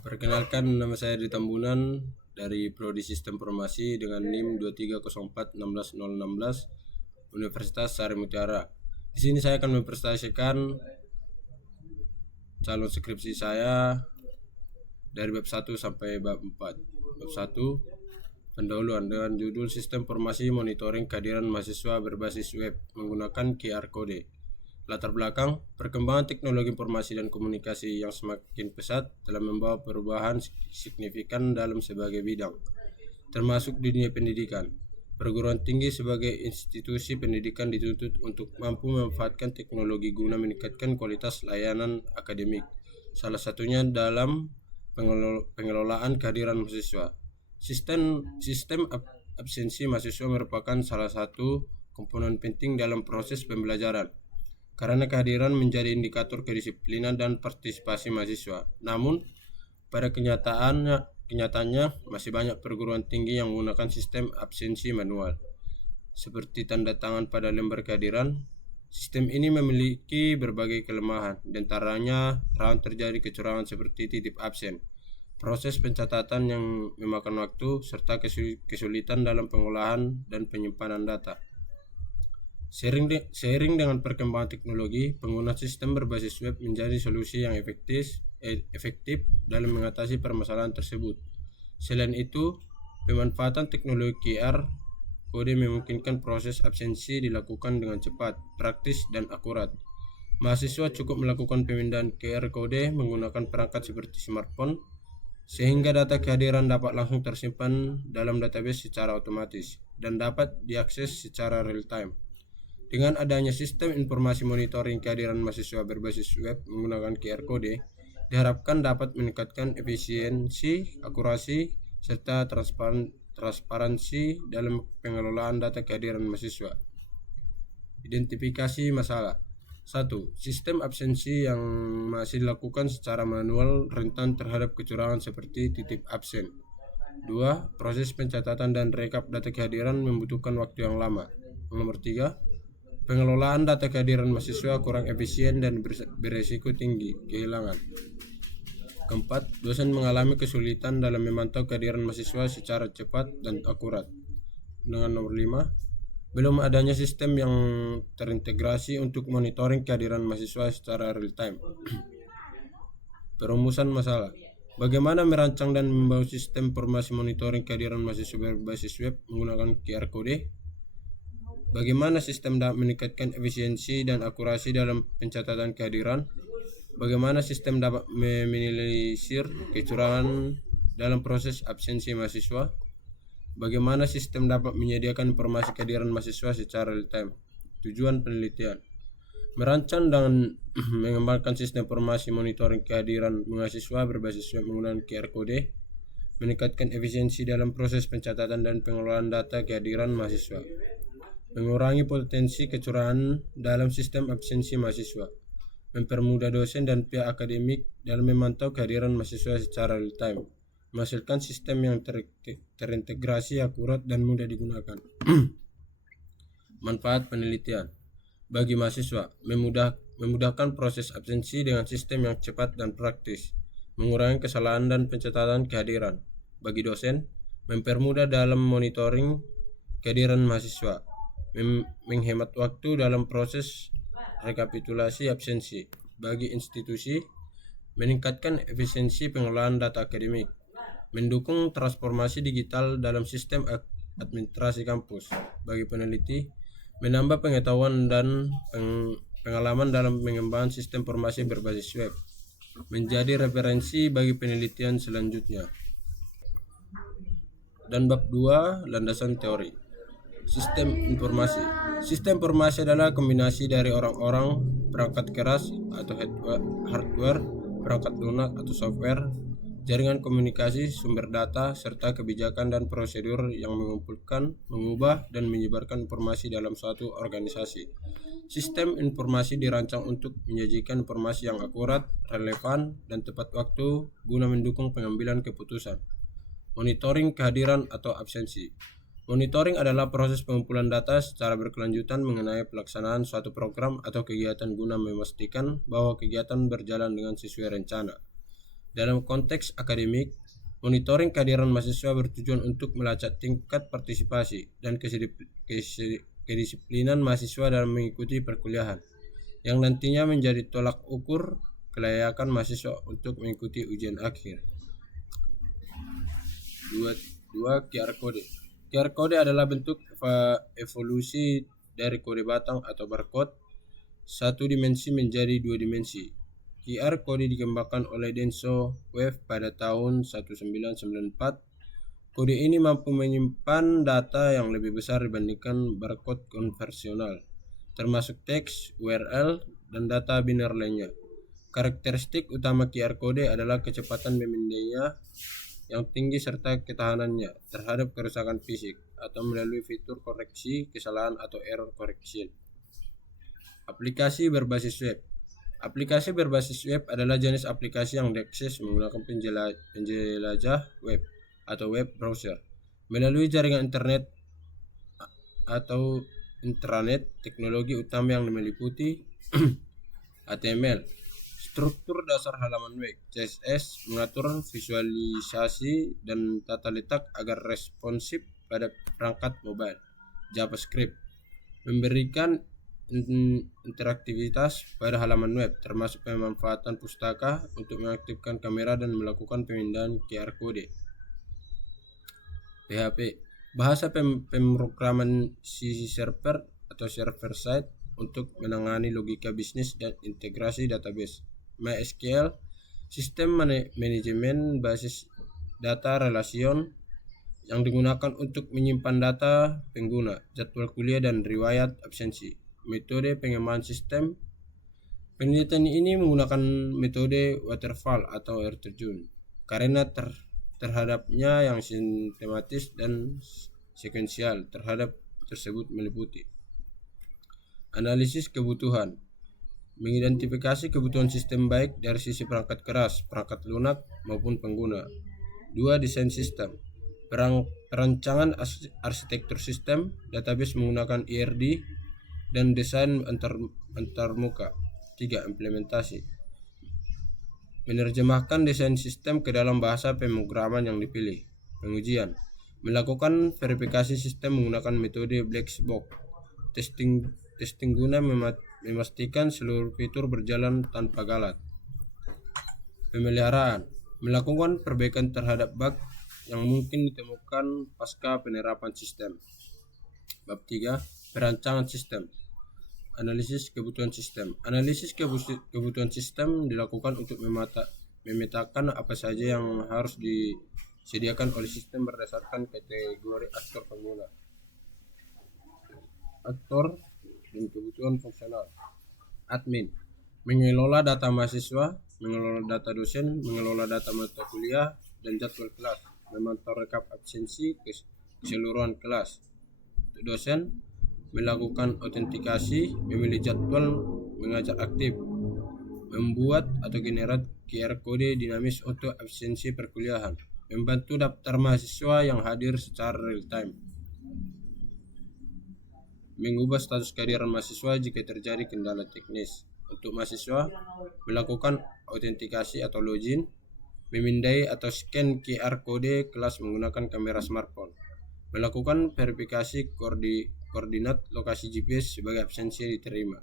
Perkenalkan, nama saya Di Tambunan dari Prodi Sistem Informasi dengan NIM 2304 Universitas Sari Mutiara. Di sini saya akan mempresentasikan calon skripsi saya dari bab 1 sampai bab 4. Bab 1, pendahuluan dengan judul Sistem Informasi Monitoring Kehadiran Mahasiswa Berbasis Web menggunakan QR Code. Latar belakang, perkembangan teknologi informasi dan komunikasi yang semakin pesat telah membawa perubahan signifikan dalam sebagai bidang, termasuk di dunia pendidikan. Perguruan tinggi sebagai institusi pendidikan dituntut untuk mampu memanfaatkan teknologi guna meningkatkan kualitas layanan akademik, salah satunya dalam pengelolaan kehadiran mahasiswa. Sistem absensi mahasiswa merupakan salah satu komponen penting dalam proses pembelajaran, karena kehadiran menjadi indikator kedisiplinan dan partisipasi mahasiswa. Namun, pada kenyataannya masih banyak perguruan tinggi yang menggunakan sistem absensi manual, seperti tanda tangan pada lembar kehadiran. Sistem ini memiliki berbagai kelemahan, di antaranya rawan terjadi kecurangan seperti titip absen, proses pencatatan yang memakan waktu, serta kesulitan dalam pengolahan dan penyimpanan data. Seiring dengan perkembangan teknologi, penggunaan sistem berbasis web menjadi solusi yang efektif dalam mengatasi permasalahan tersebut. Selain itu, pemanfaatan teknologi QR Code memungkinkan proses absensi dilakukan dengan cepat, praktis, dan akurat. Mahasiswa cukup melakukan pemindahan QR Code menggunakan perangkat seperti smartphone, sehingga data kehadiran dapat langsung tersimpan dalam database secara otomatis dan dapat diakses secara real-time. Dengan adanya sistem informasi monitoring kehadiran mahasiswa berbasis web menggunakan QR Code, diharapkan dapat meningkatkan efisiensi, akurasi, serta transparansi dalam pengelolaan data kehadiran mahasiswa. Identifikasi masalah. 1. Sistem absensi yang masih dilakukan secara manual rentan terhadap kecurangan seperti titip absen. 2. Proses pencatatan dan rekap data kehadiran membutuhkan waktu yang lama. Nomor 3. Pengelolaan data kehadiran mahasiswa kurang efisien dan beresiko tinggi kehilangan. Keempat, dosen mengalami kesulitan dalam memantau kehadiran mahasiswa secara cepat dan akurat. Dengan nomor 5, belum adanya sistem yang terintegrasi untuk monitoring kehadiran mahasiswa secara real time. Perumusan masalah. Bagaimana merancang dan membawa sistem informasi monitoring kehadiran mahasiswa berbasis web menggunakan QR Code? Bagaimana sistem dapat meningkatkan efisiensi dan akurasi dalam pencatatan kehadiran? Bagaimana sistem dapat meminimalisir kecurangan dalam proses absensi mahasiswa? Bagaimana sistem dapat menyediakan informasi kehadiran mahasiswa secara real time? Tujuan penelitian: merancang dan mengembangkan sistem informasi monitoring kehadiran mahasiswa berbasis web menggunakan QR Code, meningkatkan efisiensi dalam proses pencatatan dan pengelolaan data kehadiran mahasiswa, mengurangi potensi kecurangan dalam sistem absensi mahasiswa, mempermudah dosen dan pihak akademik dalam memantau kehadiran mahasiswa secara real time, menghasilkan sistem yang terintegrasi, akurat, dan mudah digunakan. Manfaat penelitian bagi mahasiswa: memudahkan proses absensi dengan sistem yang cepat dan praktis, mengurangi kesalahan dan pencatatan kehadiran. Bagi dosen, mempermudah dalam monitoring kehadiran mahasiswa, menghemat waktu dalam proses rekapitulasi absensi. Bagi institusi, meningkatkan efisiensi pengelolaan data akademik, mendukung transformasi digital dalam sistem administrasi kampus. Bagi peneliti, menambah pengetahuan dan pengalaman dalam mengembangkan sistem informasi berbasis web, menjadi referensi bagi penelitian selanjutnya. Dan bab 2, landasan teori. Sistem informasi. Sistem informasi adalah kombinasi dari orang-orang, perangkat keras atau hardware, perangkat lunak atau software, jaringan komunikasi, sumber data, serta kebijakan dan prosedur yang mengumpulkan, mengubah, dan menyebarkan informasi dalam suatu organisasi. Sistem informasi dirancang untuk menyajikan informasi yang akurat, relevan, dan tepat waktu guna mendukung pengambilan keputusan. Monitoring kehadiran atau absensi. Monitoring adalah proses pengumpulan data secara berkelanjutan mengenai pelaksanaan suatu program atau kegiatan guna memastikan bahwa kegiatan berjalan dengan sesuai rencana. Dalam konteks akademik, monitoring kehadiran mahasiswa bertujuan untuk melacak tingkat partisipasi dan kedisiplinan mahasiswa dalam mengikuti perkuliahan, yang nantinya menjadi tolak ukur kelayakan mahasiswa untuk mengikuti ujian akhir. 2. QR Code. QR Code adalah bentuk evolusi dari kode batang atau barcode satu dimensi menjadi dua dimensi. QR Code dikembangkan oleh Denso Wave pada tahun 1994. Kode ini mampu menyimpan data yang lebih besar dibandingkan barcode konvensional, termasuk teks, URL, dan data biner lainnya. Karakteristik utama QR Code adalah kecepatan memindainya yang tinggi serta ketahanannya terhadap kerusakan fisik atau melalui fitur koreksi kesalahan atau error correction. Aplikasi berbasis web. Aplikasi berbasis web adalah jenis aplikasi yang diakses menggunakan penjelajah web atau web browser melalui jaringan internet atau intranet. Teknologi utama yang meliputi HTML, struktur dasar halaman web, CSS, mengatur visualisasi dan tata letak agar responsif pada perangkat mobile, JavaScript, memberikan interaktivitas pada halaman web, termasuk pemanfaatan pustaka untuk mengaktifkan kamera dan melakukan pemindahan QR Code. PHP, bahasa pemrograman C server atau server side untuk menangani logika bisnis dan integrasi database. MySQL, sistem manajemen basis data relation yang digunakan untuk menyimpan data pengguna, jadwal kuliah, dan riwayat absensi. Metode pengembangan sistem. Penelitian ini menggunakan metode waterfall atau air terjun karena terhadapnya yang sistematis dan sekuensial terhadap tersebut meliputi analisis kebutuhan, mengidentifikasi kebutuhan sistem baik dari sisi perangkat keras, perangkat lunak, maupun pengguna. 2. Desain sistem. Perancangan arsitektur sistem database menggunakan IRD dan desain antarmuka. 3. Implementasi. Menerjemahkan desain sistem ke dalam bahasa pemrograman yang dipilih. Pengujian. Melakukan verifikasi sistem menggunakan metode black box testing guna memastikan seluruh fitur berjalan tanpa galat. Pemeliharaan. Melakukan perbaikan terhadap bug yang mungkin ditemukan pasca penerapan sistem. Bab 3. Perancangan sistem. Analisis kebutuhan sistem. Analisis kebutuhan sistem dilakukan untuk memetakan apa saja yang harus disediakan oleh sistem berdasarkan kategori aktor pengguna, aktor, dan kebutuhan fungsional. Admin, mengelola data mahasiswa, mengelola data dosen, mengelola data mata kuliah dan jadwal kelas, memantau rekap absensi keseluruhan kelas. Untuk dosen, melakukan autentikasi, memilih jadwal mengajar aktif, membuat atau generate QR Code dinamis untuk absensi perkuliahan, membantu daftar mahasiswa yang hadir secara real time, mengubah status kehadiran mahasiswa jika terjadi kendala teknis. Untuk mahasiswa, melakukan autentikasi atau login, memindai atau scan QR Code kelas menggunakan kamera smartphone, melakukan verifikasi koordinat lokasi GPS sebagai absensi yang diterima,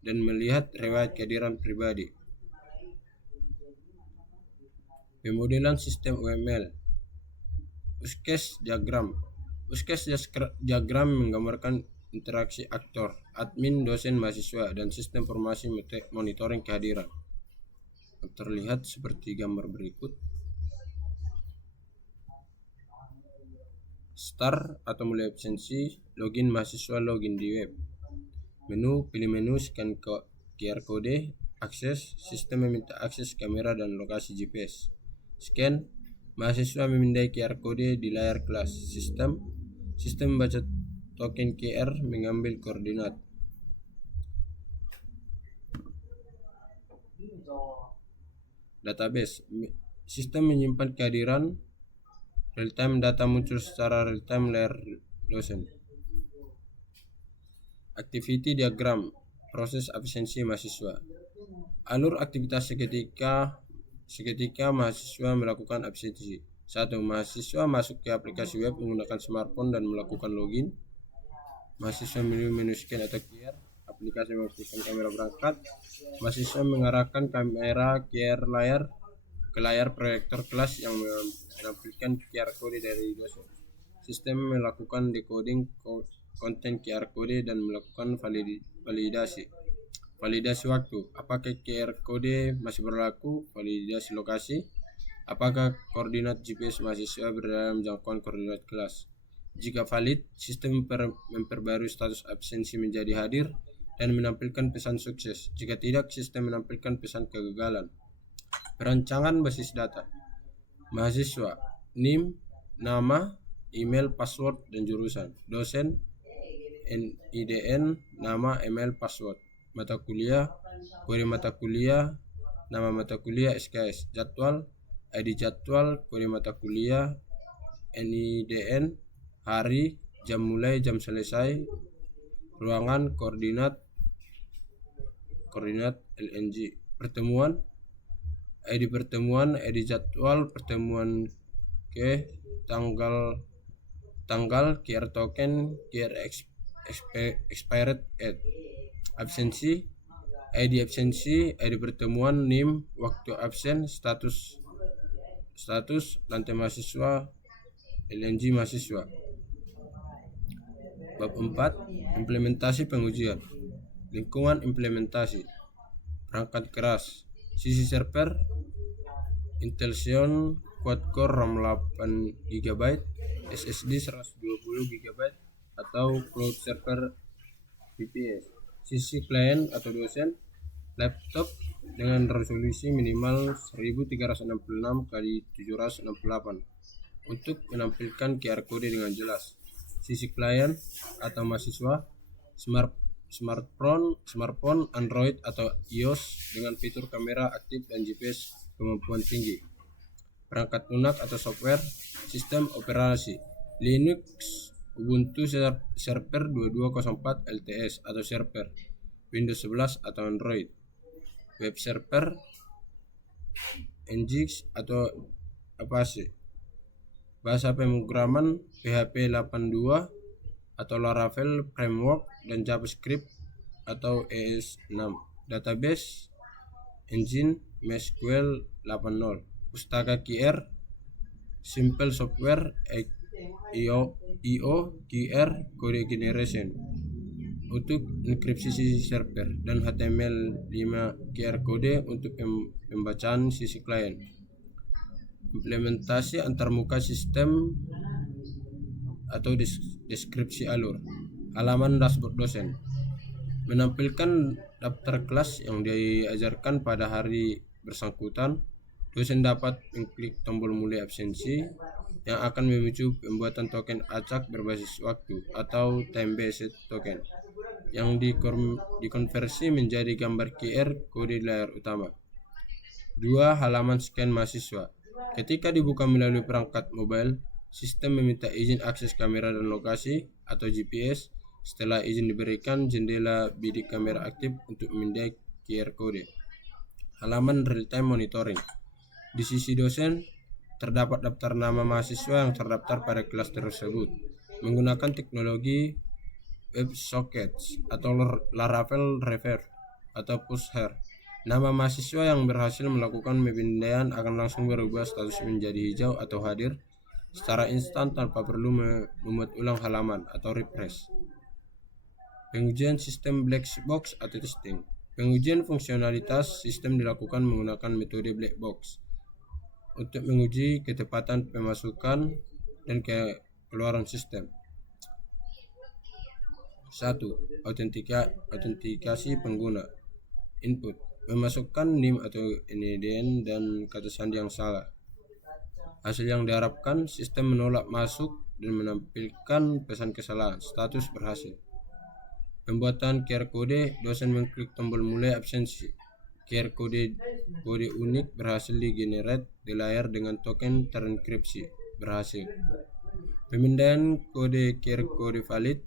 dan melihat riwayat kehadiran pribadi. Pemodelan sistem UML. Use case diagram. Use case diagram menggambarkan interaksi aktor, admin, dosen, mahasiswa, dan sistem informasi monitoring kehadiran. Terlihat seperti gambar berikut. Start atau mulai absensi, login mahasiswa, login di web. Menu, pilih menu, scan QR Code, akses, sistem meminta akses kamera dan lokasi GPS. Scan, mahasiswa memindai QR Code di layar kelas. Sistem membaca token QR, mengambil koordinat. Database, sistem menyimpan kehadiran real-time, data muncul secara real-time layar dosen. Activity diagram, proses absensi mahasiswa. Alur aktivitas seketika seketika mahasiswa melakukan absensi. 1. Mahasiswa masuk ke aplikasi web menggunakan smartphone dan melakukan login. Mahasiswa memilih menu scan atau QR. Aplikasi mengaktifkan kamera berangkat. Mahasiswa mengarahkan kamera QR ke layar proyektor kelas yang menampilkan QR kode dari dosen. Sistem melakukan decoding konten QR kode dan melakukan validasi. Validasi waktu. Apakah QR kode masih berlaku? Validasi lokasi. Apakah koordinat GPS mahasiswa berada dalam jangkauan koordinat kelas? Jika valid, sistem memperbarui status absensi menjadi hadir dan menampilkan pesan sukses. Jika tidak, sistem menampilkan pesan kegagalan. Perancangan basis data. Mahasiswa, NIM, nama, email, password, dan jurusan. Dosen, NIDN, nama, email, password. Mata kuliah, kode mata kuliah, nama mata kuliah, SKS. Jadwal, ID jadwal, kode mata kuliah, NIDN, hari, jam mulai, jam selesai, ruangan, koordinat LNG. Pertemuan, ID pertemuan, ID jadwal pertemuan, tanggal, QR token, QR expired date. Absensi, ID absensi, ID pertemuan, NIM, waktu absen, status lantai mahasiswa, LNG mahasiswa. Bab 4. Implementasi pengujian. Lingkungan implementasi. Perangkat keras. Sisi server Intel Xeon quad-core RAM 8 GB, SSD 120 GB atau cloud server VPS. Sisi klien atau dosen, laptop dengan resolusi minimal 1366 x 768 untuk menampilkan QR kode dengan jelas. Sisi klien atau mahasiswa, smartphone Android atau iOS dengan fitur kamera aktif dan GPS kemampuan tinggi. Perangkat lunak atau software, sistem operasi Linux, Ubuntu Server 2204 LTS atau server, Windows 11 atau Android. Web server, Nginx atau Apache. Bahasa pemrograman PHP 82 atau Laravel Framework dan JavaScript atau ES6. Database Engine MySQL 8.0. Pustaka QR, Simple Software, IO QR, Code Generation untuk enkripsi sisi server dan HTML5 QR Code untuk pembacaan sisi klien. Implementasi antarmuka sistem atau deskripsi alur. Halaman dashboard dosen menampilkan daftar kelas yang diajarkan pada hari bersangkutan. Dosen dapat mengklik tombol mulai absensi yang akan memicu pembuatan token acak berbasis waktu atau time-based token yang dikonversi menjadi gambar QR kode layar utama. 2. Halaman scan mahasiswa. Ketika dibuka melalui perangkat mobile, sistem meminta izin akses kamera dan lokasi atau GPS. Setelah izin diberikan, jendela bidik kamera aktif untuk memindai QR kode. Halaman real-time monitoring. Di sisi dosen, terdapat daftar nama mahasiswa yang terdaftar pada kelas tersebut menggunakan teknologi WebSockets atau Laravel Refer atau Pushher. Nama mahasiswa yang berhasil melakukan pemindaian akan langsung berubah status menjadi hijau atau hadir secara instan tanpa perlu memuat ulang halaman atau refresh. Pengujian sistem black box atau testing. Pengujian fungsionalitas sistem dilakukan menggunakan metode black box untuk menguji ketepatan pemasukan dan keluaran sistem. 1. Autentikasi pengguna. Input: memasukkan NIM atau NIDN dan kata sandi yang salah. Hasil yang diharapkan, sistem menolak masuk dan menampilkan pesan kesalahan. Status berhasil. Pembuatan QR kode, dosen mengklik tombol mulai absensi. QR kode unik berhasil digenerate di layar dengan token terenkripsi. Berhasil. Pemindaian kode QR kode valid.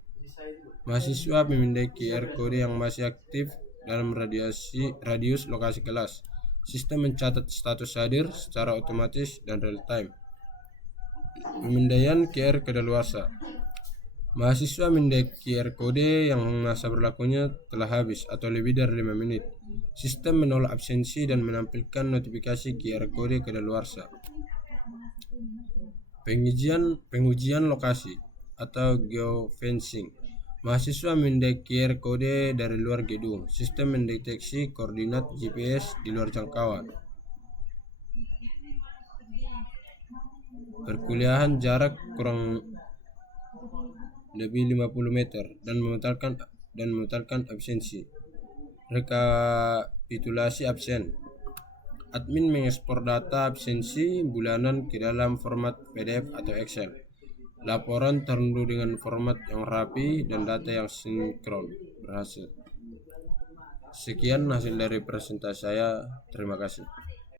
Mahasiswa memindai QR kode yang masih aktif dalam radius lokasi kelas. Sistem mencatat status hadir secara otomatis dan real time. Pemindaian QR kadaluarsa. Mahasiswa mindai QR kode yang masa berlakunya telah habis atau lebih dari 5 menit. Sistem menolak absensi dan menampilkan notifikasi QR kode kadaluarsa. Pengujian lokasi atau geofencing. Mahasiswa mindai QR kode dari luar gedung. Sistem mendeteksi koordinat GPS di luar jangkauan. Perkuliahan jarak kurang lebih 50 meter dan memutarkan absensi. Rekapitulasi absen. Admin mengekspor data absensi bulanan ke dalam format PDF atau Excel. Laporan terunduh dengan format yang rapi dan data yang sinkron. Berhasil. Sekian hasil dari presentasi saya. Terima kasih.